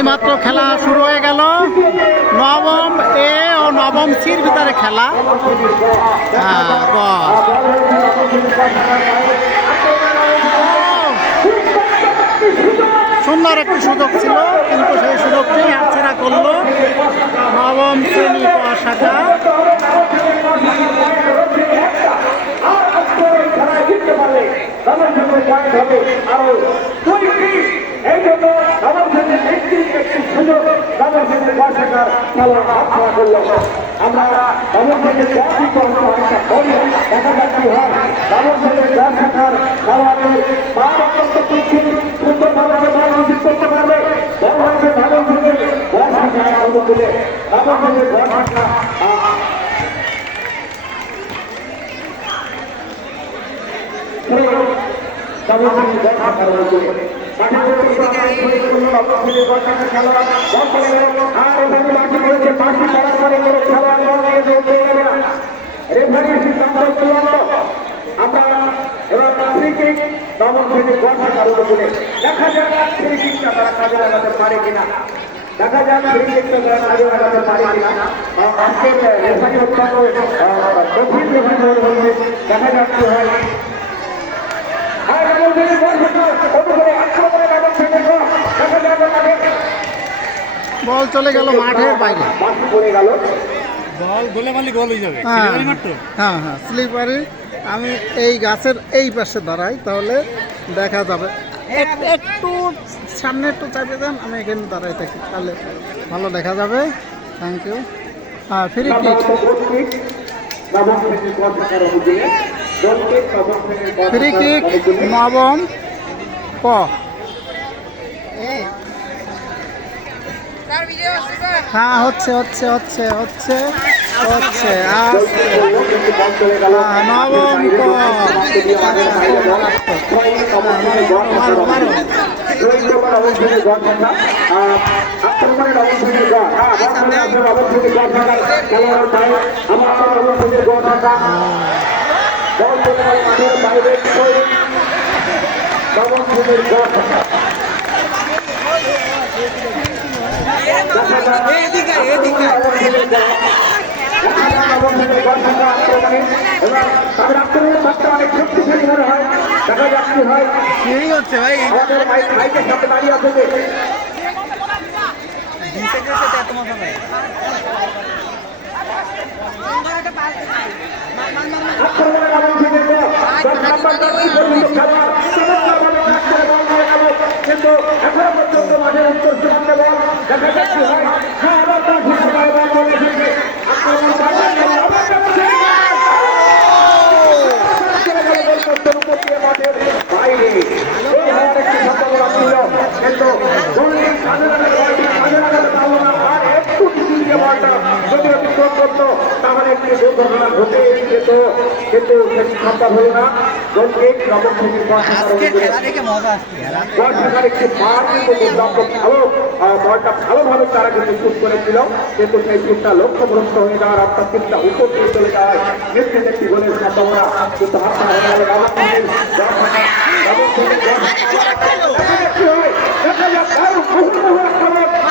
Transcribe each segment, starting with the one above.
এইমাত্র খেলা শুরু হয়ে গেল। নবম, এ ও নবম সির ভিতরে খেলা। হ্যাঁ সুন্দর একটি সুযোগ ছিল, কিন্তু সেই সুযোগটি হাতছাড়া করল নবম শ্রেণি আরও একটি সুযোগ তাদের জন্য বার্ষিকার খেলা হাতছাড়া করল আমরা তাদের জন্য চাকরি করব একটা বলি, দেখা যাচ্ছে হয়। তাদের জন্য বার্ষিকার খেলাকে বার অত্যন্ত পিছিয়ে সুন্দরভাবে উচিত করতে পারবে? বড় হয়েছে তাদের জন্য বার্ষিকার অনুকূলে তাদের জন্য বার্ষিকা আমরা এবার ক্রিকেট নবম শ্রেণির বর্ষা কারণ বলে দেখা যাক ক্রিকেটটা তারা কাজে লাগাতে দেখা যাক কঠিন রেফারি দেখা যাক আর নবম শ্রেণির বর্ষা অনুকূলে আক্রমণে নবম শ্রেণির বল দেখা যাক আমাদের বল চলে গেল মাঠের বাইরে। বল গোলে মারলে গোল হয়ে যাবে। হ্যাঁ হ্যাঁ হ্যাঁ স্লিপারি আমি এই গাছের এই পাশে দাঁড়াই তাহলে দেখা যাবে। একটু সামনে একটু চাপে দেন আমি এখানে দাঁড়াই থাকি তাহলে ভালো দেখা যাবে। থ্যাংক ইউ হ্যাঁ ফ্রি কিক ফ্রি কিক নবম ক হ্যাঁ হচ্ছে হচ্ছে হচ্ছে হচ্ছে হচ্ছে হ্যাঁ, নবম ক মারো ভাই আমাদের মাইক মাইকের সামনে দাঁড়িয়ে আছে যে আক্রমণের আগুন থেকে গেল। দশ নাম্বার জার্সি পরিহিত খেলোয়াড় চমৎকারভাবে ট্র্যাক করে বল নিয়ে গেল। কিন্তু এখনও পর্যন্ত মাঠের উত্তর সীমান্তে বল দেখা যাচ্ছে হয় হ্যাঁ আবার তার ঘুরে পায়ে বল চলে এসেছে আক্রমণ বারবার গেল। আবার যাচ্ছে। চলে গেল গোলপোস্টের উপর দিয়ে মাঠের বাইরে। এই হওয়ার একটি সম্ভাবনা ছিল। কিন্তু গোলটি কাজে লাগাতে বলটি কাজে লাগাতে পারল না। আর একটু পিছিয়ে দিয়ে বলটা যদি অতিক্রম করতো একটি দুর্ঘটনা ঘটে যেত কিন্তু সেটি সম্ভব হলো না নবম একটি কিন্তু দুর্দান্ত ভালো বলটা ভালোভাবে তারা কিন্তু শুট করেছিল কিন্তু সেই শুটটা লক্ষ্যভ্রষ্ট হয়ে যাওয়ার অর্থাৎ চিন্তা উপর দিয়ে চলে যাওয়ায় নিশ্চিত একটি গোলের সম্ভাবনা কিন্তু হাতটা হয়ে গেল নবম শ্রেণির বর্ষাকার নবম শ্রেণির বর্ষাকার দেখা যাক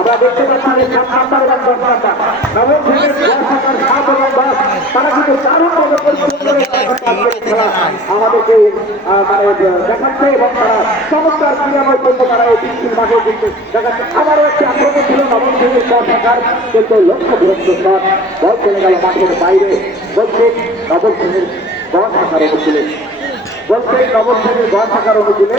আমরা দেখতে দশ দশ আমাদেরকে মানে দেখাচ্ছে এবং তারা লক্ষ্য গেল মাঠের বাইরে। বলছে নবম শ্রেণির বর্ষাকার অনুকূলে। বলছে নবম শ্রেণির বর্ষাকার অনুকূলে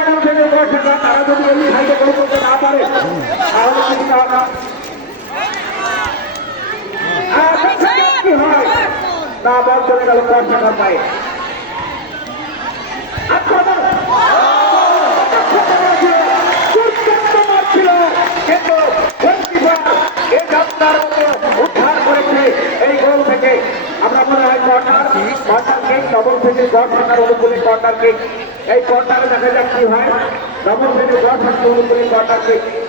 নাম থেকে দর্শকরা তারা যদি এই সাইডে গোল করতে না পারে তাহলে কিন্তু আর কি হয় না বল চলে গেল দর্শকের পায়ে ডবল থেকে গড় থাকার অনুকূলে কর্নার এই কর্নারে দেখা যাক কি হয়। ডবল থেকে গড় থাকার অনুকূলে কর্নার কিক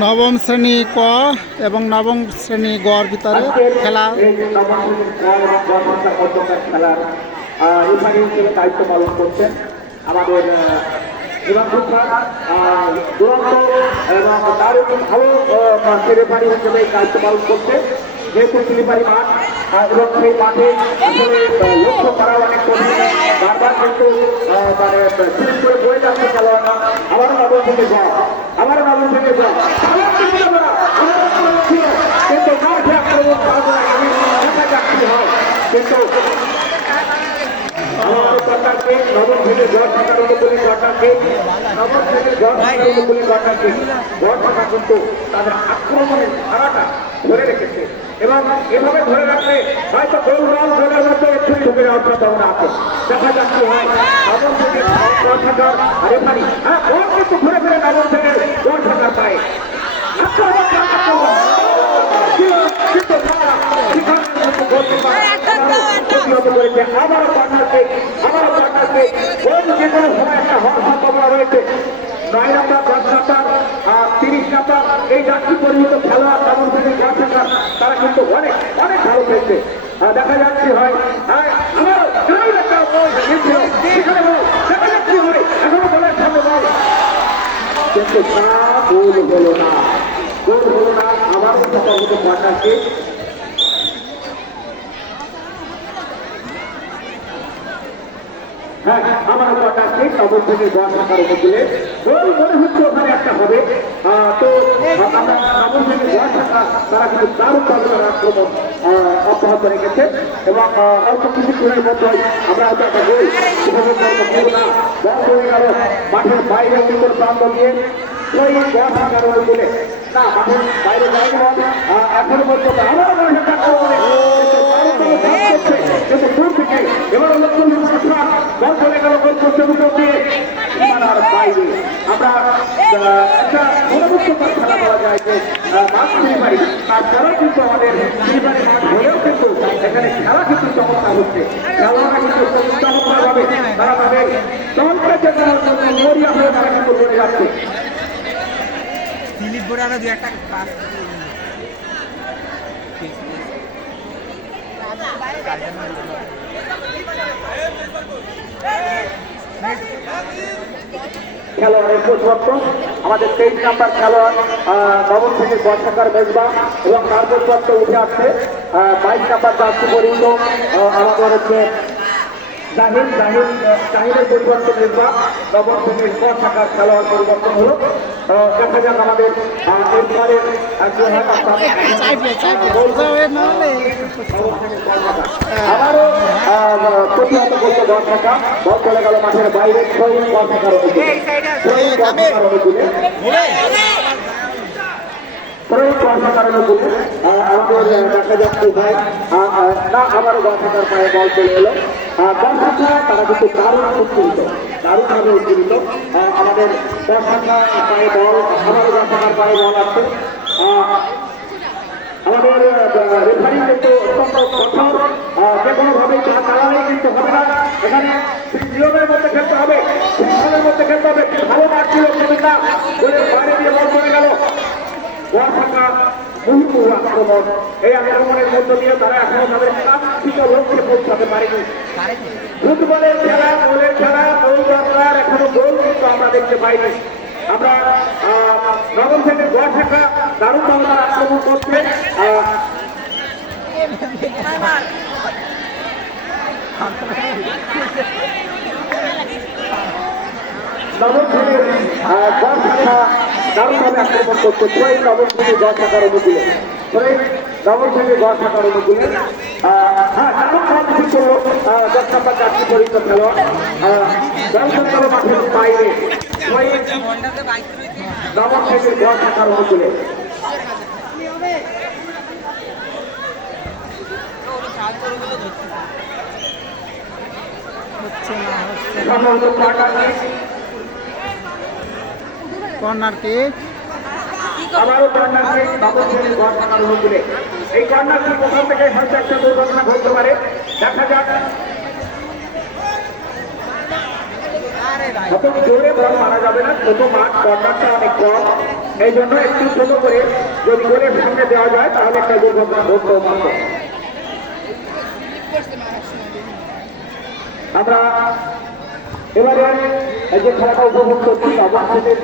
নবম শ্রেণি ক এবং নবম শ্রেণি গড় ভিতরে খেলা। খেলার দায়িত্ব পালন করছেন আমাদের দুরন্ত এবং দারুণ ভালো রেফারি হিসেবে দায়িত্ব পালন করছে যেহেতু সিলিপারি মাঠ এবং সেই মাঠে লক্ষ্য করা অনেক কঠিন। বারবার কিন্তু মানে স্লিপ করে বয়ে যাচ্ছে থেকে যাওয়া আবারও নবম থেকে কিন্তু আমরা আবারও আমরা ছিল। কিন্তু মাঠে আক্রমণ করার আগে দেখা যাক হয়। কিন্তু আমাদের নবম থেকে জল থাকার থেকে থাকা আক্রমণের ধারাটা ধরে রেখেছে। এবং এভাবে ধরে রাখলে হয়তো গোল রং গোলের মধ্যে একটু ঢুকে যাওয়ার সম্ভাবনা আছে দেখা যাচ্ছে হয় নবম থেকে থাকার রেফারি হ্যাঁ বল কিন্তু ঘুরে ফিরে নবম থেকে জল থাকার পায় আবারও কর্নারকে আবারও কর্নারকে গোল যে কোনো একটা হওয়ার সম্ভাবনা রয়েছে নয় নাম্বার দশ নাম্বার তিরিশ নাম্বার এই যাত্রী পরিমিত খেলোয়াড় তেমন থেকে দর্শকরা তারা কিন্তু অনেক অনেক ভালো খেলছে আহ, দেখা যাচ্ছে হয় হ্যাঁ, দারুণ একটা দেখা যাচ্ছে হয় এখনও বলের সামনে বল। কিন্তু তা গোল হলো না। গোল হলো না আবারও সম্ভবত কর্নারকে হ্যাঁ আমার খবর থেকে দশ দশ টাকা তারা কিন্তু দারুণ দারুণ আক্রমণ অব্যাহত রেখেছে। এবং অল্প কিছুক্ষণের মধ্যেই আমরা হয়তো একটা করতে না বল হয়ে গেল, মাঠের বাইরে দশ মনে হচ্ছে আক্রমণে কিন্তু দারুণ দারুণ কাজ করছে। কিন্তু দূর থেকে এবার লক্ষ্য বল চলে গেল গোল করছে উপর দিয়ে সীমানার বাইরে আমরা একটা মনোমুগ্ধকর খেলা বলা যায় যে মাঠ সিলিমারি আর তারাও কিন্তু আমাদের সিলিমারি মাঠ হলেও কিন্তু এখানে খেলা কিন্তু চমৎকার হচ্ছে। খেলোয়াড়রা কিন্তু চমৎকার ভাবে তারা তাদের দলকে জেতানোর জন্য মরিয়া হয়ে তারা কিন্তু করে যাচ্ছে। দিলীপ বোরানো দু একটা পাস খেলোয়াড়ের পরিবর্তন আমাদের তেইশ নাম্বার খেলোয়াড় নবম থেকে বর্ষাকার মেজবা এবং তার পরিবর্তন উঠে আসছে। বাইশ নাম্বার যাত্রী পরিহিত আমাদের হচ্ছে জাহিদ জাহিদ জাহিদের পরিবর্তন মেজবা, নবম থেকে বর্ষাকার খেলোয়াড় পরিবর্তন হলো। দেখা যাক আমাদের আহ, এরপরে একজন হয়তো আপনার- চাইবে চাইবে সোজা না হলে আবারও প্রতিহত করতে দশ টাকা বল চলে গেল মাঠের বাইরে ছয় দশ টাকার অনুকূলে প্রয়োগ আবারও দর্শকের পায়ে বল চলে এলো তারা কিন্তু দারুণ উৎফুল্লিত দারুণভাবে আহ, আমাদের দর্শকরা পায়ে বল দর্শকের পায়ে বল আছে। আমাদের রেফারি কিন্তু অত্যন্ত কঠোর। যে কোনোভাবেই তারা চালালেই কিন্তু হবে না। এখানে নিয়মের মধ্যে খেলতে হবে শৃঙ্খলের মধ্যে খেলতে হবে। ভালো মাঠ ছিল গোলের বাইরে দিয়ে বল চলে গেল। মুহুর্মুহু আক্রমণ এই আক্রমণের মধ্য দিয়ে তারা এখনও তাদের কাঙ্ক্ষিত লক্ষ্যে পৌঁছাতে পারেনি ফুটবলের খেলা গোলের খেলা নৌযাত্রার এখনও গোল কিন্তু আমরা দেখতে পাইনি আমরা নবম থেকে গোয়া থাকা দারুণ বাংলার আক্রমণ করছে আহ, থেকে গোয়া দারুণভাবে আক্রমণ করছে। ছয় নবম থেকে গোয়া থাকার অনুকূলে। ছয় নবম থেকে গোয়া থাকার অনুকূলে। হ্যাঁ দারুণ খেলা করল দশ নম্বর চারটি পরিচিত খেলোয়াড়। দর্শকদের মাঠের বাইরে ছয় থেকে গোয়া থাকার অনুকূলে। হচ্ছে না হচ্ছে সাধারণত পাটা নিয়ে কর্নার কিক আবারও কর্নার কিক থাকার অনুকূলে এই কর্নার কিক ওখান থেকে হয়তো একটা দুর্ঘটনা ঘটতে পারে। দেখা যাক। অত জোরে বল মারা যাবে না ছোট মাঠ কর্নারটা অনেক কম। এই জন্য একটু ছোট করে যদি গোলের সামনে দেওয়া যায় তাহলে একটা দুর্ঘটনা ঘটতেও পারত। আমরা এবারে এই যে খেলাটা উপভোগ করছি অবশ্যই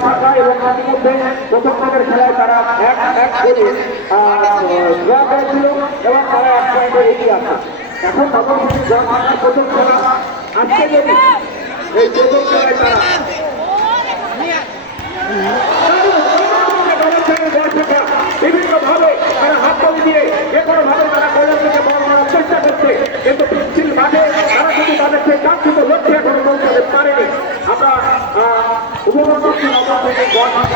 থাকা এবং তার মধ্যে প্রথম ভাগের খেলায় তারা এক এক প্রথম খেলা আজকে যদি এই প্রথম খেলায় তারা বিভিন্ন ভাবে তারা হাত তালি দিয়ে যে কোনো ভাবে তারা গোলের দিকে বল মারার চেষ্টা করছে কিন্তু পিচ্ছিল মাঠে তারা শুধু তাদের সেই কাঙ্ক্ষিত লক্ষ্যে এখনও পৌঁছাতে পারেনি আমরা আহ, উপভোগ করছি নবম থেকে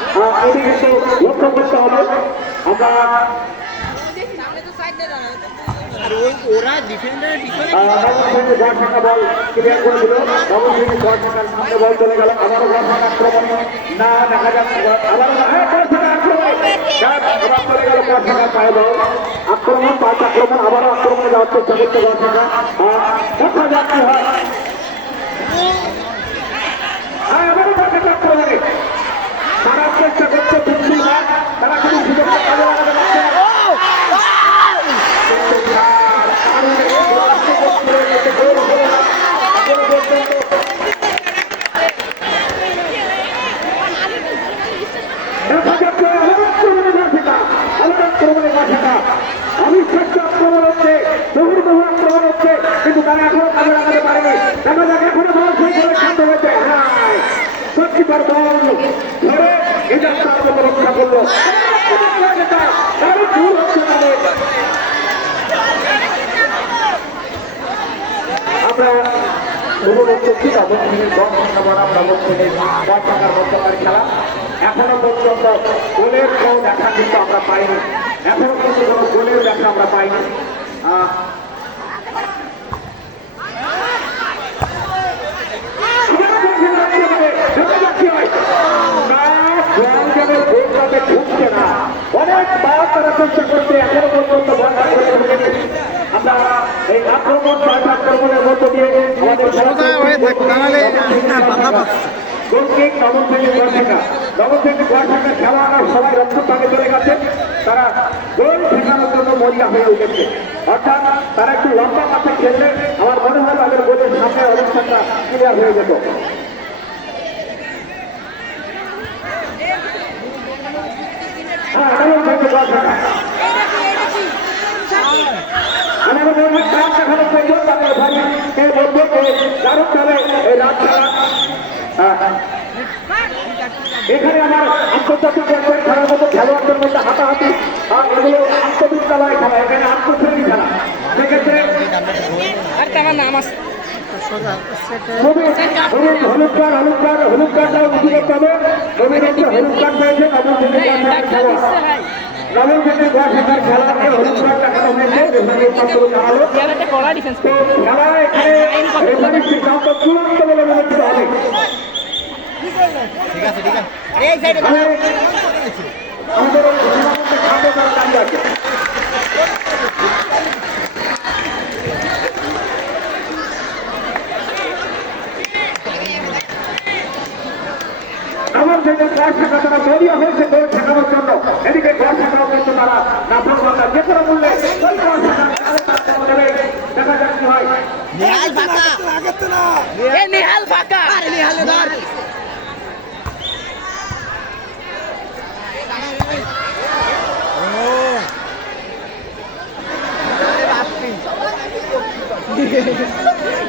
আহ, এটি লক্ষ্য করতে হবে। আমরা আহ, নবম শ্রেণির গ শাখা বল ক্লিয়ার করে দিল। নবম শ্রেণির গ শাখার সামনে বল চলে গেল। আবারও গ শাখা আক্রমণ। না দেখা যাচ্ছে আবারও হ্যাঁ আক্রমণ। আবার চলে গেল গ শাখার পায়ে বল। আক্রমণ পাঁচ আক্রমণ আবারও আক্রমণে যাওয়ার চেষ্টা করছে গ শাখা দেখা যাক হ্যাঁ। আবারও আক্রমণে তারা চেষ্টা করছে পিছিয়ে মাঠ তারা কোনো সুযোগটা কাজে লাগাতে পারছে না দেখা যাচ্ছে আক্রমণের মাঠেটা আলাদা আক্রমণের মাঠেটা অবিশ্বাস্য আক্রমণ হচ্ছে মুহুর্মুহু আক্রমণ হচ্ছে কিন্তু তারা এখনও কাজে লাগাতে পারেনি এখনও বল সেই করে ধরে এটা তার মতো রক্ষা করল। আমরা উপভোগ করছি নবম শ্রেণির দশ ঘণ্টা বনাম নবম শ্রেণির টাকার মধ্যকার খেলা। এখনও পর্যন্ত গোলের কেউ দেখা কিন্তু আমরা পাইনি। এখনও পর্যন্ত কোনো গোলের আমরা পাইনি। আহ, অনেকবার তারা চেষ্টা করছে এখনও পর্যন্ত বল হাত করে ঢোকেনি। আমরা এই আক্রমণ আক্রমণের মধ্য দিয়ে আমাদের থাকতে নাহলে বাধা পাচ্ছে গোলকিক নবম থেকে গোয়াশাখা নবম থেকে গোয়াশাখা খেলা আর সবাই রক্ষক ভাগে চলে গেছে। তারা গোল ঠেকানোর জন্য মরিয়া হয়ে উঠেছে। অর্থাৎ তারা একটু লম্বা মাঠে খেললে আমার মনে হয় তাদের গোলের সামনে অবস্থানটা ক্লিয়ার হয়ে যেত। আমাদের মনে কাজ এখনও পর্যন্ত তাদের ভাবি এই বন্ধুকে দারুণ ভাবে এই রাস্তা এখানে আমার আন্তর্জাতিক পর্যায়ে খেলার মতো খেলোয়াড়দের মধ্যে হাতাহাতি আর এগুলো আন্তবিদ্যালয় খেলা এখানে আন্তঃশ্রেণী খেলা সেক্ষেত্রে আছে। ঠিক আছে ঠিক আছে এই টুর্নামেন্টে খাদ্য তারা দলীয় হয়েছে দল ঠেকানোর জন্য। এদিকে গড় শাখাও কিন্তু তারা না নাফরমানরা যে কোনো মূল্যে দেখা যাক কি হয়। নিহাল ফাঁকা। এ নিহাল ফাঁকা। আরে নিহালে ধর।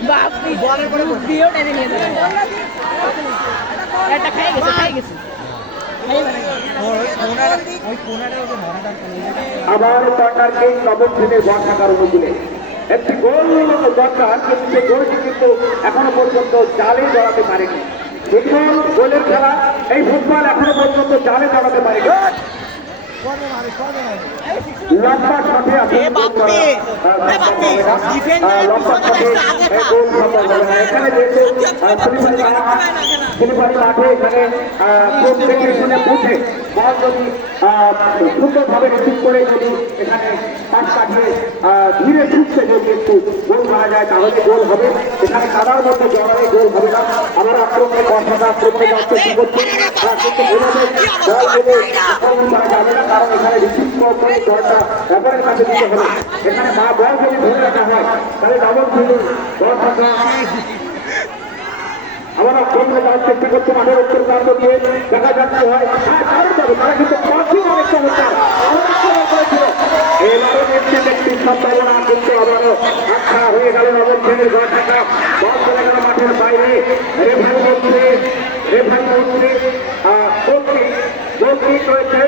বাপরি। বলের পরে দিও টেনে নিয়ে যাবে। আবার কর্নার কিং নবম দিনে গড় শাখার অনুকূলে একটি গোল দরকার কিন্তু সেই গোলটি কিন্তু এখনও পর্যন্ত জালে জড়াতে পারেনি। ফুটবল গোলের খেলা, এই ফুটবল এখনও পর্যন্ত জালে জড়াতে পারেনি। শটে গোল সম্ভব এখানে যেহেতু শিলিপাড়ি এখানে প্রত্যেকের বল যদি সুন্দরভাবে রিসিভ করে যদি এখানে পাশ কাটিয়ে ধীরে ছুটছে যদি একটু গোল করা যায়, তাহলে গোল হবে। এখানে কাদার মধ্যে জড়ালে গোল হবে না। আমার আক্রমণে কর্মটা আক্রমণে যাচ্ছে, কি করছে? তারা কিন্তু আক্রমণ করা যাবে না, কারণ এখানে রিসিভ করে বলটা ব্যাপারের কাছে দিতে হবে। এখানে মা বল যদি ধরে রাখা হয়, তাহলে ডাবল কিন্তু বল থাকা আমরা কেন্দ্রে যাওয়ার চেষ্টা করছি মাঠের উত্তর প্রান্ত দিয়ে দেখা যাচ্ছে হয় একটি শ্রেণির ঘর মাঠের বাইরে। রেফারি রেফারি বলছে গোলকি গোলকি রয়েছে।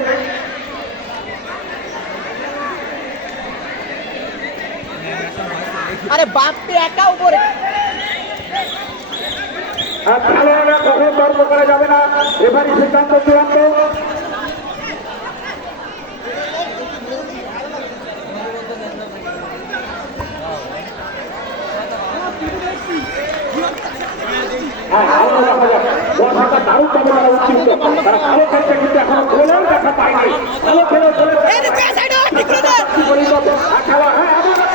আরে বাপরে, একা উপরে। আর খেলোয়াড়রা কখন তর্ক করা যাবে না রেফারি সিদ্ধান্ত চূড়ান্ত হ্যাঁ, দারুণ। তারা কিন্তু এখনও দেখা পায়নি। খেলা, হ্যাঁ, আবার আক্রমণে।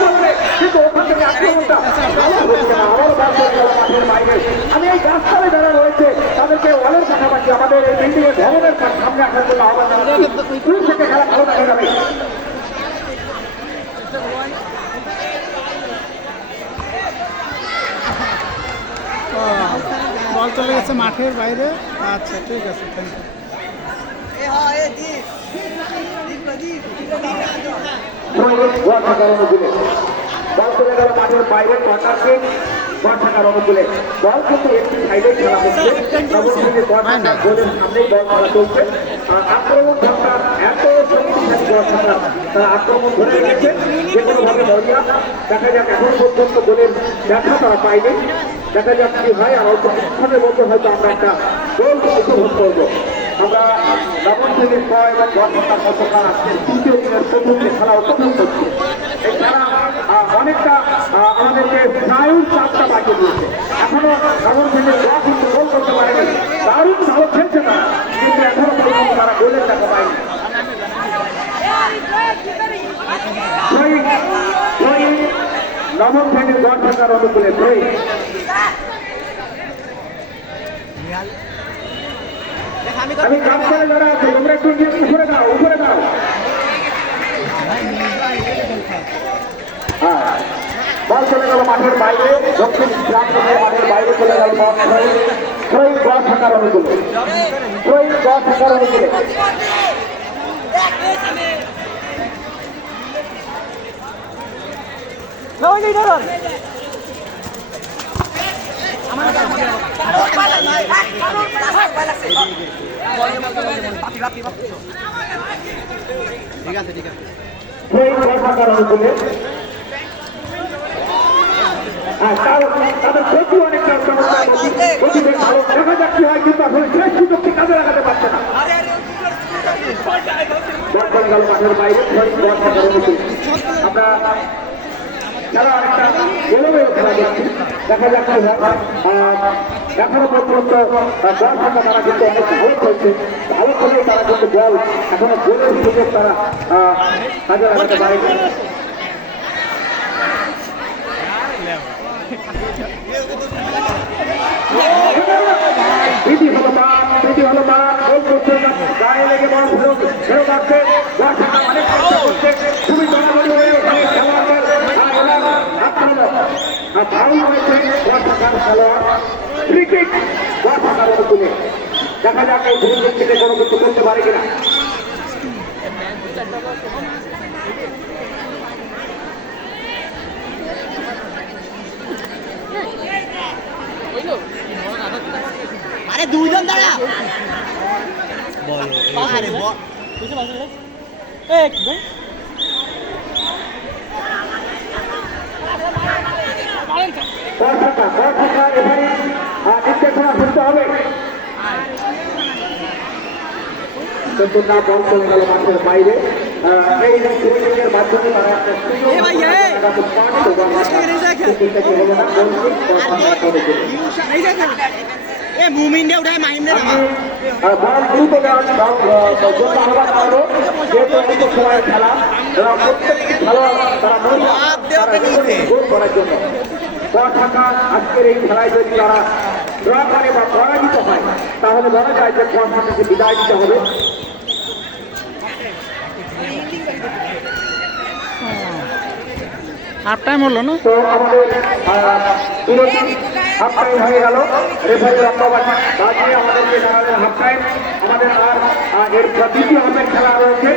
কিন্তু ওখান থেকে আক্রমণটা। আমি এই গাছতলায় যারা রয়েছে তাদেরকে ওয়ালের পাশাপাশি আমাদের এই বিল্ডিং এর ভবনের সামনে আসার জন্য আহ্বান জানাচ্ছি। দূর থেকে খেলা ভালো দেখা যাবে। বল চলে গেছে মাঠের বাইরে। আচ্ছা ঠিক আছে থ্যাংক ইউ বল চলে গেল মাঠের বাইরে কর্নারকে গোয়া থাকার অনুকূলে। বল কিন্তু একটি সাইডে খেলা হচ্ছে। নবমশ্রেণীর গোয়া থাকা গোলের সামনেই বল খেলা চলছে। আর আক্রমণ ঘণ্টা এত শক্তিশালী গোয়া থাকা তারা আক্রমণ ধরে রেখেছে। যে কোনোভাবে মরিয়া দেখা যাক এখন পর্যন্ত গোলের দেখা তারা পায়নি। দেখা যাক কি হয় আর অল্প কিছুক্ষণের মধ্যে হয়তো আমরা একটা গোল উপভোগ করব। আমরা নবম শ্রেণির ক এবং বর্ষার গতকাল আজকে তৃতীয় দিনের প্রথম খেলা উপভোগ করছি। এই খেলা অনেকটা আমাদেরকে স্নায়ুর চাপটা বাড়িয়ে দিয়েছে। এখনও নবম থেকে ক কিন্তু গোল করতে পারেনি, দারুণ ভালো খেলছে না কিন্তু এখনও পর্যন্ত তারা গোলের দেখা পায়নি। নবম শ্রেণির গড় থাকার অনুকূলে আমি কাজ যারা আছে, তোমরা একটু উপরে দাও উপরে দাও। হ্যাঁ। বল চলে গেল মাঠের বাইরে, দক্ষিণ গ্রাম মাঠের বাইরে চলে গেল বল ত্রয়ী গড় থাকার অনুকূলে। ত্রয়ী গড় থাকার অনুকূলে। থাকার অনুকূলে। আর তার তাদের গতি অনেকটা ভালো দেখা যাক কি হয় কিন্তু আসলে শেষ সুযোগটি কাজে লাগাতে পারছে না। বল চলে গেল। মাঠের বাইরে আমরা খেলা অনেকটা এলোমেলো খেলা দেখছি দেখা যাক কি হয়। এখনও পর্যন্ত তারা কিন্তু অনেক ভালো খেলছে ভালো খেলে তারা কিন্তু এখনও গোলের সুযোগ তারা আহ, কাজে লাগাতে প্রীতি হলো মান প্রীতি হলো মান গোল করছে গায়ে লেগে বল ফেরত ফেরত আসছে। অনেক করছে। খুবই দলাদলি হয়ে ওখানে খেলোয়াড়দের। আর এবার আক্রমণ ফাউল হয়েছে ক্রিকেট থাকার অনুকূলে। দেখা যাক এই ভুল থেকে কোনো কিছু করতে পারে কিনা। দুইজন দাঁড়া হবে কিন্তু না বল চলে গেল মাঠের বাইরে এই সুযোগের মাধ্যমে তারা একটা সুযোগ এ ভাই, এ! লাগাতে পারতো বা কিন্তু সেটি হলো না, বল ঠিক বল থাকা করে দিল। এ মুমিন উঠায় মাহিম রে নামা বল দ্রুত অল্প সময়ের খেলা প্রত্যেকটি খেলোয়াড় তারা গোল করার জন্য বল আজকের এই খেলায় যদি তারা ড্র করে বা পরাজিত হয় তাহলে বলা যায় যে কর্মটাকে বিদায় দিতে হবে হাফ টাইম হলো না তো আমাদের হাফ টাইম হয়ে গেল। রেফারি রক্তবাজি বাজিয়ে আমাদেরকে জানালেন হাফ টাইম আমাদের আর এর দ্বিতীয় হাফের খেলা রয়েছে।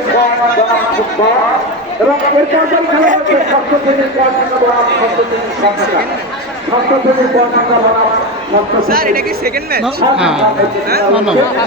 এবং এরপর যে খেলা হচ্ছে ষষ্ঠ শ্রেণির বল বনাম ষষ্ঠ সংখ্যা ষষ্ঠ বল বনাম ষষ্ঠ শ্রেণির কি সেকেন্ড ম্যাচ না না